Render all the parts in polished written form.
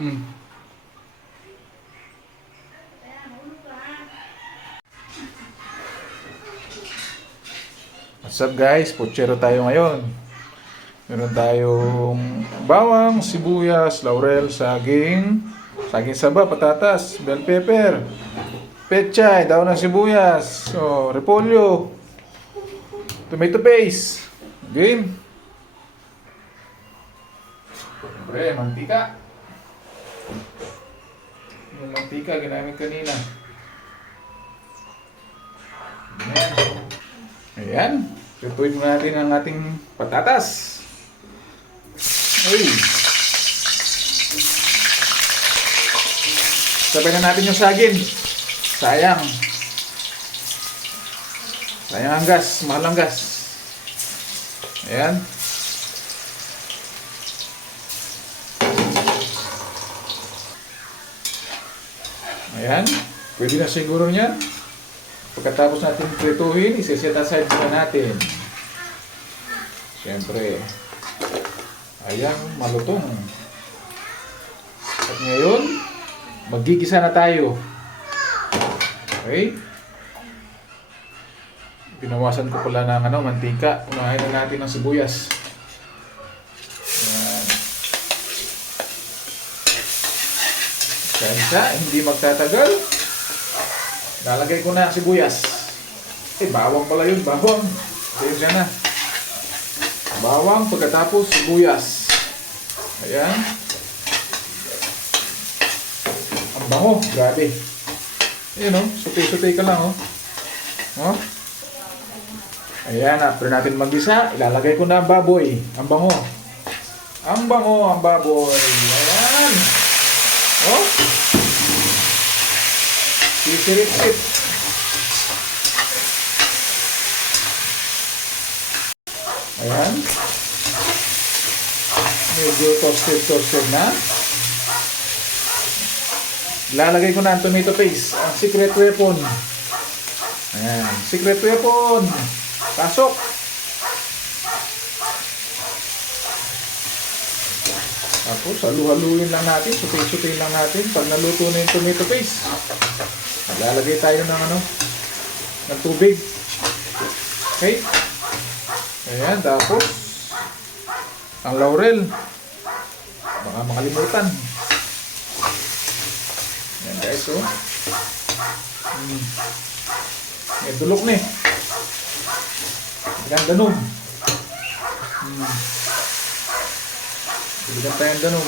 Mm. What's up guys? Putsero tayo ngayon. Meron tayong bawang, sibuyas, laurel, saging, saging saba, patatas, bell pepper, pechay, daon ng sibuyas, repolyo, tomato paste, game. Siyempre, mantika. Yung mantika ginamit kanina. Ayan. Ayan. Lutuin muna natin ang ating patatas. Uy. Sabay na natin yung saging. Sayang. Sayang ang gas. Mahal ang gas. Ayan. Ayan. Pwede na siguro niyan. Pagkatapos natin prituhin, isa-set aside muna natin. Siyempre, ayan, malutong. At ngayon, magigisa na tayo. Okay? Pinawasan ko pala ng mantika. Unahin na natin ng sibuyas. Ayan. Kaya hindi magtatagal. Lalagay ko na ang sibuyas. Bawang pala yun, bawang. Ayun siya na. Bawang, pagkatapos sibuyas. Ayan. Ang bango, grabe. Ayan o, sutay-sutay ka lang o. Oh. Ayan, after natin magisa, ilalagay ko na ang baboy. Ang bango. Ang bango, ang baboy. Ayan. Oh. Sisirip-sip. Ayan. Medyo toasted na. Lalagay ko na ang tomato paste. Ang secret weapon. Ayan. Secret weapon. Pasok. Tapos halu-haluin lang natin. Sutay-sutay lang natin. Pag naluto na yung tomato paste, lalagay tayo ng tubig. Okay? Ayan, tapos ang laurel. Baka makalimutan. Ayan guys, oh. May dulok na eh. Bigyan danom. Bigyan tayong danom.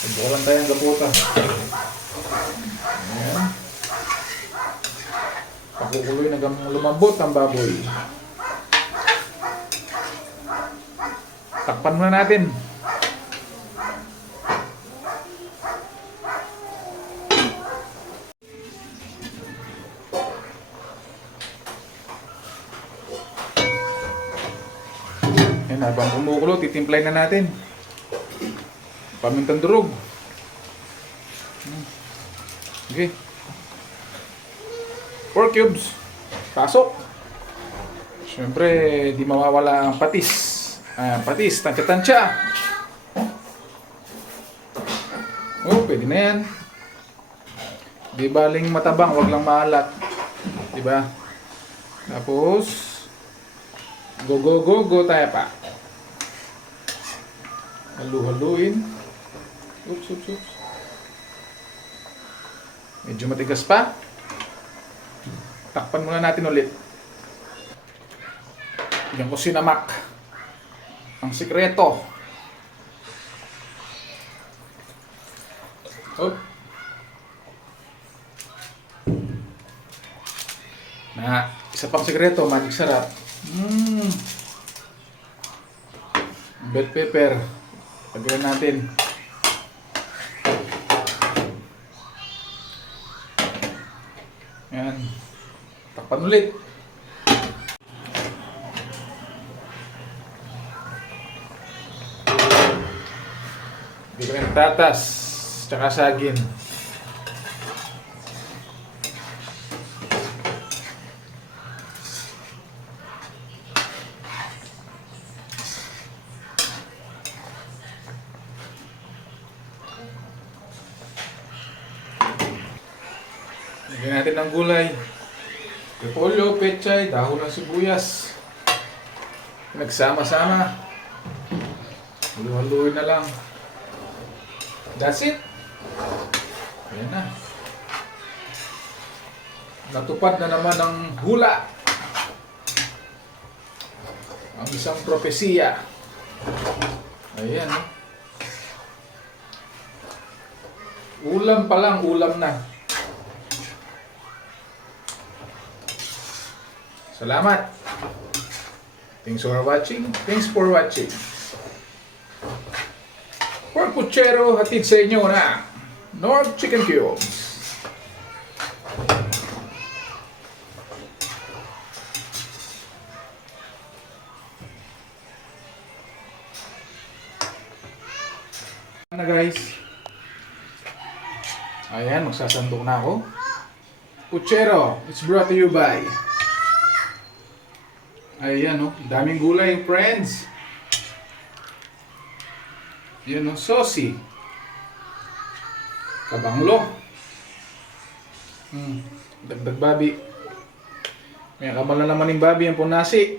Pagbukalan tayong gaputa. Ayan. Pakukuloy na lumambot ang baboy. Takpan muna natin. Ayan, habang kumukulo, titimplay na natin. Pamintang durog. Okay. 4 cubes. Pasok. Siyempre, di mawawala ang patis. Patis, tansya-tansya. Oh, pwede na yan. Di baling matabang, wag lang maalat. Diba? Tapos, go tayo pa. Halu-haluin. Oops. Medyo matigas pa. Takpan muna natin ulit. Yan ko sinamak. Ang sikreto. Oh. Isa pang sikreto, magic sarap. Bell pepper. Lagyan natin. Yan. Takpan ulit. Bigyan ng tatas. Tsaka saging. Lagyan natin ng gulay. Repolyo, pechay, dahon ng sibuyas. Nagsama-sama. Halu-haluin na lang. That's it. Ayan na. Natupad na naman ang hula. Ang isang propesiya. Ayan. Ulam pa lang, ulam na. Salamat. Thanks for watching. Thanks for watching. Pork Puchero, hatid sa inyo na North Chicken Cubes. Na guys. Ayan, magsasandok na ako. Puchero, it's brought to you by. Ayan, oh, daming gulay, friends. Yan, oh, sosi. Kabanglo. Dagdag babi. May kamala naman yung babi, yan po nasi.